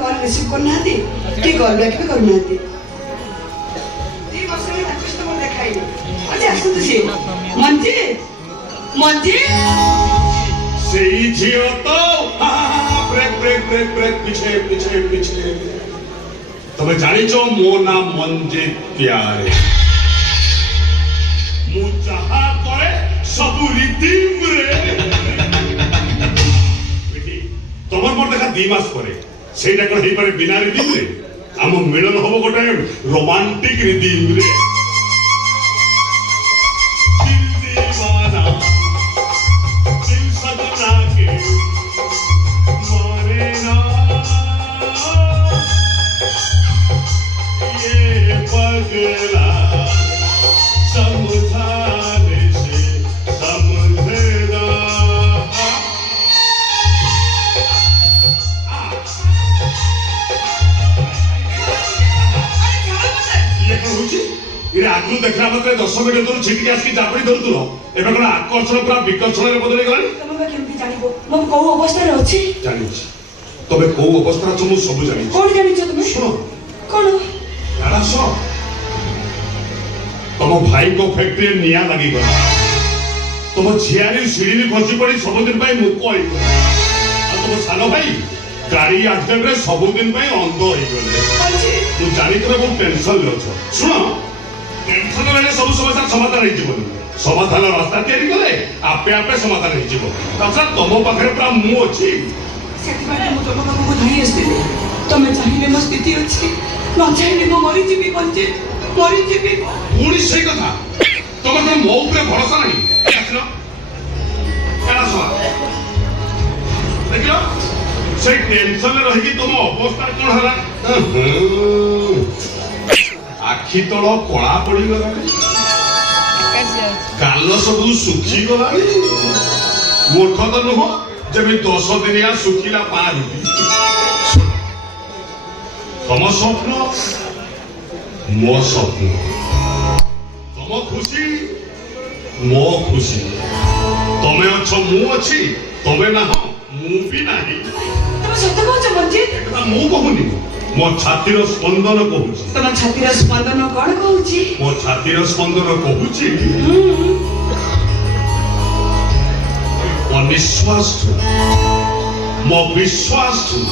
call receive करना आती कि कॉल बैक भी करना आती 2 वर्ष में ताको तो मोर देखाई अच्छा आसु तुसी मंजी मंजी सही झियो तो ब्रेक ब्रेक ब्रेक ब्रेक पीछे पीछे पीछे तबे जानी छो मो नाम मंजित प्यारे मु जहा करे सब रिदीम रे तमर मोर देखा 2 मास परे सेटा कोन हेई पारे बिना रिदीम रे हम मिलन होबो गोटे रोमांटिक रिदीम रे दिल दीवाना दिल सजना के मारे ना ये पगला समझाने से समझेगा आगु देखला मात्रे 10 मिनिट दूर छिटकी आसकी चापड़ी धरतुल एबे कोन आकर्षण पूरा विकर्षण रे बदली गलानी तमे बा केमती जानिबो मो को अवस्था रे अछि जानिछि तबे को अवस्था छ मु सब जानिछि कोन जानिछ तुमे सुनो कोन यारा सो तुम भाई को फैक्ट्री निया लगी गला तुम झियारी सीढ़ी खसी पड़ी सब दिन भाई मुक होई तुम सानो भाई गाड़ी एक्सीडेंट रे सब दिन भाई अंध होई गले तू जानि करे बहुत टेंशन ले छ सुनो टेंशन ले सब समस्या समाधान होई जीवन समाधान रास्ता तैयारी करे आपे आपे समाधान होई जीवन तसा तुम पाखरे पूरा मु अछि सेति बारे मु तुम को धाई आस्तिले तमे चाहिले मो स्थिति अछि न चाहिले मो मरि जीवी पंचे मरि जीवी पुणी से कथा तुम तो मो ऊपर भरोसा नहीं देखलो एला सो देखलो से टेंशन में रही कि तुम अवस्था कोन हला आखी तଳ कळा पड़ी गला गाल सब सुखी गला मूर्ख तो नुह जब 10 दिनिया सुखीला पानी तुम स्वप्न मो स्वप्न तुम खुशी मो खुशी तमे अच्छ मु अच्छी तमे ना मु भी नाही तमे सत्य कहछ मंजित मु कहूनी मो छातीर स्पंदन कहूची तमे छातीर स्पंदन कोन कहूची मो छातीर स्पंदन कहूची अनिश्वास मो विश्वास